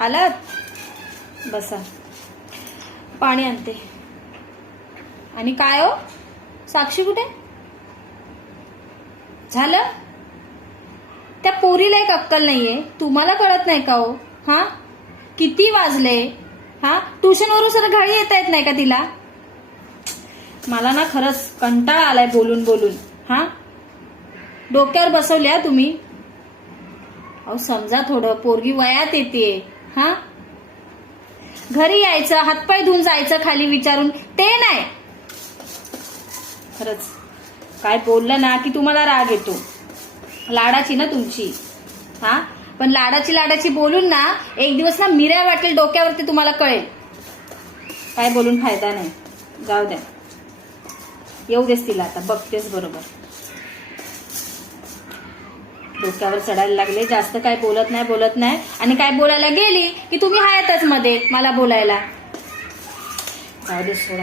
आलात? बसा, पाणी आणते. आणि काय हो, साक्षी कुठे? झालं? त्या पोरीला एक अक्कल नाहीये, तुम्हाला कळत नाही का हो? हा, किती वाजले? हा, ट्युशनवरून सर घरी येता येत नाही का तिला? मला ना खरंच कंटाळा आलाय बोलून बोलून. हा, डोक्यावर बसवल्या तुम्ही. अहो समजा थोडं, पोरगी वयात येते. हा, घरी यायचं, हातपाय धुवून जायचं खाली विचारून, ते नाही. खरंच काय बोललं ना की तुम्हाला राग येतो. लाडाची ना तुमची. हा, पण लाडाची बोलून ना एक दिवस ना मिऱ्या वाटेल डोक्यावरती, तुम्हाला कळेल. काय बोलून फायदा नाही, जाऊ द्या. येऊ देस तिला, आता बघतेस बरोबर. डोक्यावर चढायला लागले, जास्त काय बोलत नाही. आणि काय बोलायला गेली की तुम्ही हायतच मध्ये मला बोलायला. जाऊ दे, सोडा.